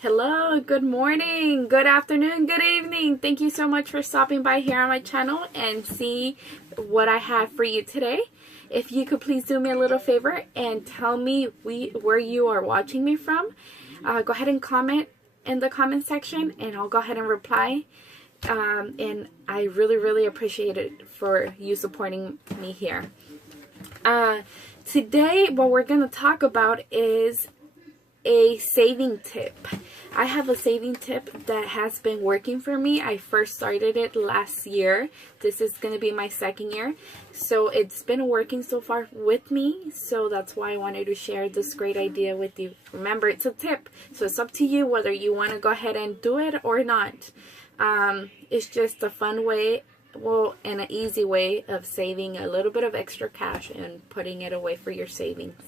Hello, good morning, good afternoon, good evening. Thank you so much for stopping by here on my channel and see what I have for you today. If you could please do me a little favor and tell me where you are watching me from. Go ahead and comment in the comment section and I'll go ahead and reply. And I really appreciate it for you supporting me here. Today what we're going to talk about is a saving tip. I have a saving tip that has been working for me. I first started it last year. This is going to be my second year. So it's been working so far with me. So that's why I wanted to share this great idea with you. Remember, it's a tip. So it's up to you whether you want to go ahead and do it or not. It's just a fun way, and an easy way of saving a little bit of extra cash and putting it away for your savings.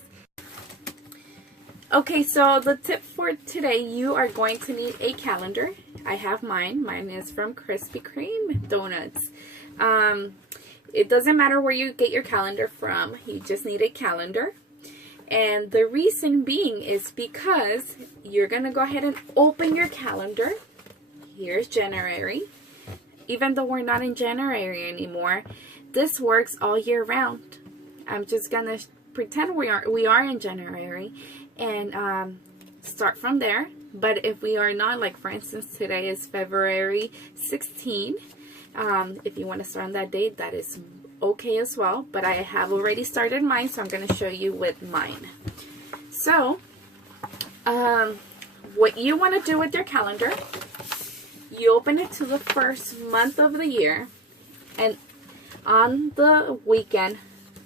Okay, so the tip for today, you are going to need a calendar. I have mine. Mine is from Krispy Kreme Donuts. It doesn't matter where you get your calendar from. You just need a calendar. And the reason being is because you're going to go ahead and open your calendar. Here's January. Even though we're not in January anymore, this works all year round. I'm just going to pretend we are in January and start from there. But if we are not, like for instance today is February 16, if you want to start on that date, that is okay as well. But I have already started mine, so I'm going to show you with mine. So what you want to do with your calendar, you open it to the first month of the year, and on the weekend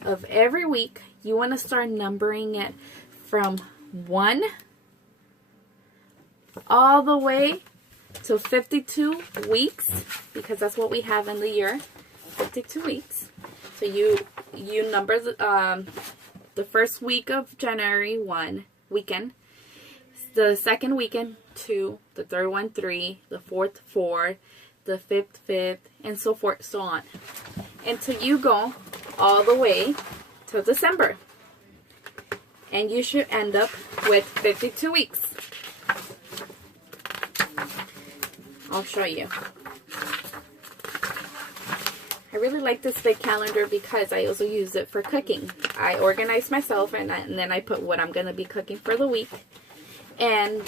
of every week you want to start numbering it from 1 all the way to 52 weeks, because that's what we have in the year, 52 weeks. So you number the first week of January 1 weekend, the second weekend 2, the third one 3, the fourth 4, the fifth, and so forth, so on, until you go all the way to December. And you should end up with 52 weeks. I'll show you. I really like this big calendar because I also use it for cooking. I organize myself and then I put what I'm going to be cooking for the week. And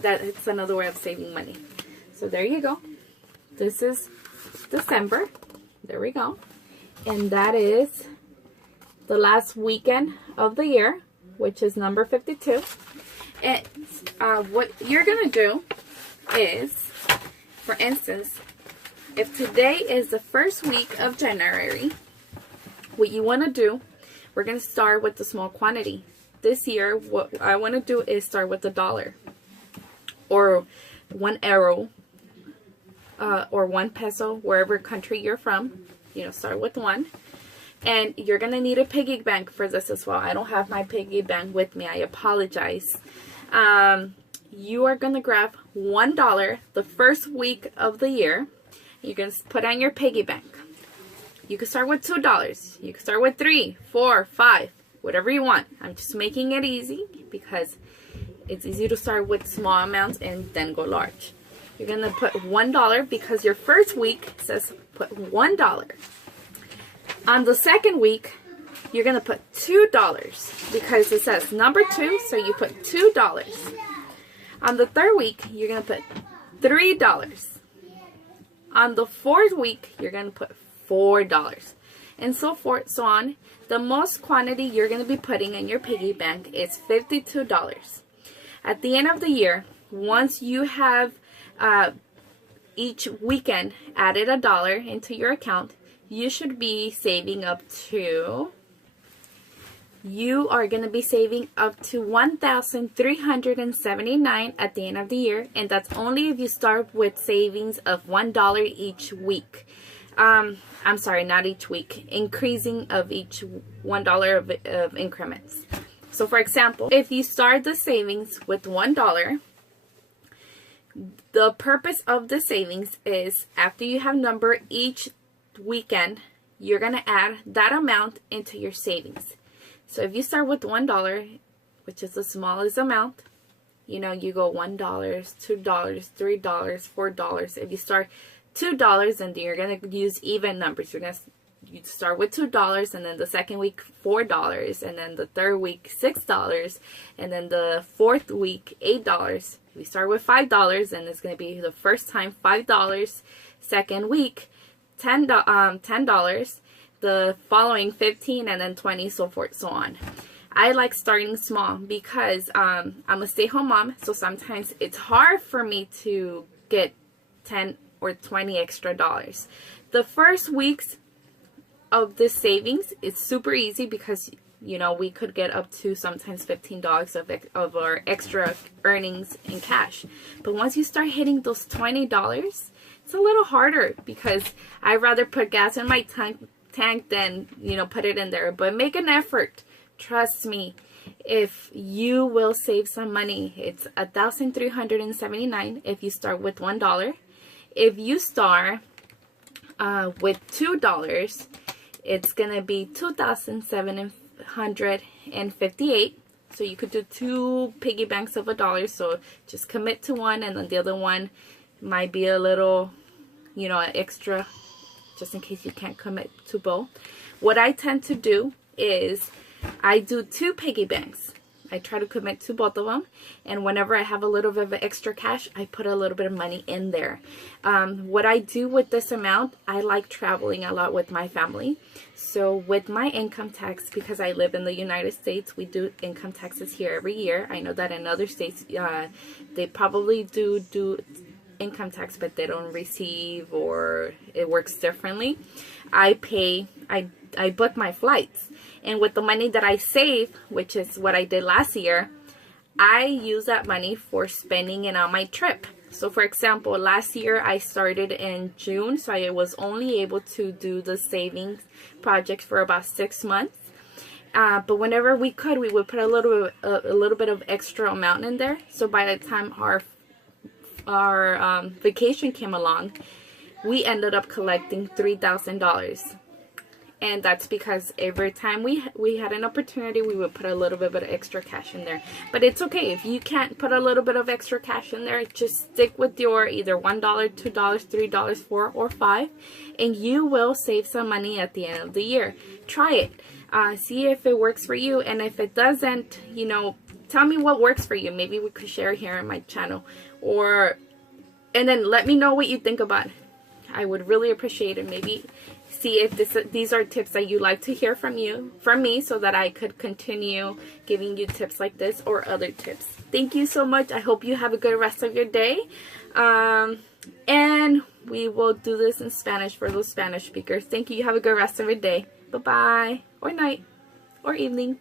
that it's another way of saving money. So there you go. This is December. There we go. And that is the last weekend of the year, which is number 52. And what you're going to do is, for instance, if today is the first week of January, what you want to do, we're going to start with the small quantity. This year, what I want to do is start with $1 or €1 or 1 peso, wherever country you're from. You know, start with 1. And you're going to need a piggy bank for this as well. I don't have my piggy bank with me. I apologize. You are going to grab $1 the first week of the year. You're going to put on your piggy bank. You can start with $2. You can start with 3, 4, 5, whatever you want. I'm just making it easy because it's easy to start with small amounts and then go large. You're going to put $1 because your first week says put $1. On the second week, you're going to put $2 because it says number 2, so you put $2. On the third week, you're going to put $3. On the fourth week, you're going to put $4. And so forth, so on. The most quantity you're going to be putting in your piggy bank is $52. At the end of the year, once you have each weekend added $1 into your account, you should be saving up to, you are going to be saving up to $1,379 at the end of the year. And that's only if you start with savings of $1 each week. I'm sorry, not each week. Increasing of each $1 of increments. So for example, if you start the savings with $1, the purpose of the savings is after you have numbered each weekend, you're going to add that amount into your savings. So if you start with $1, which is the smallest amount, You know, you go $1, $2, $3, $4. If you start $2, and you're going to use even numbers. You start with $2, and then the second week $4, and then the third week $6, and then the fourth week $8. We start with $5, and it's going to be the first time $5. Second week $10. The following 15, and then 20, so forth, so on. I like starting small because I'm a stay-home mom, so sometimes it's hard for me to get 10 or 20 extra dollars. The first weeks of this savings is super easy because, you know, we could get up to sometimes $15 of our extra earnings in cash. But once you start hitting those $20, it's a little harder because I'd rather put gas in my tank than, you know, put it in there. But make an effort. Trust me, if you will save some money. It's $1,379 if you start with $1. If you start with $2, it's gonna be $2,758. So you could do 2 piggy banks of $1. So just commit to one, and then the other one might be a little, you know, extra, just in case you can't commit to both. What I tend to do is I do 2 piggy banks. I try to commit to both of them, and whenever I have a little bit of extra cash, I put a little bit of money in there. What I do with this amount, I like traveling a lot with my family. So with my income tax, because I live in the United States, we do income taxes here every year. I know that in other states, they probably do income tax, but they don't receive, or it works differently. I book my flights, and with the money that I save, which is what I did last year, I use that money for spending it on my trip. So for example, last year I started in June, so I was only able to do the savings project for about 6 months. But whenever we could, we would put a little bit of extra amount in there. So by the time our vacation came along, we ended up collecting $3,000. And that's because every time we had an opportunity, we would put a little bit of extra cash in there. But it's okay if you can't put a little bit of extra cash in there. Just stick with your either $1, $2, $3, $4, or $5, and you will save some money at the end of the year. Try it. See if it works for you, and if it doesn't, you know, tell me what works for you. Maybe we could share here on my channel, and then let me know what you think about it. I would really appreciate it. Maybe see if these are tips that you like to hear from me, so that I could continue giving you tips like this or other tips. Thank you so much. I hope you have a good rest of your day. And we will do this in Spanish for those Spanish speakers. Thank you. You have a good rest of your day. Bye-bye. Or night. Or evening.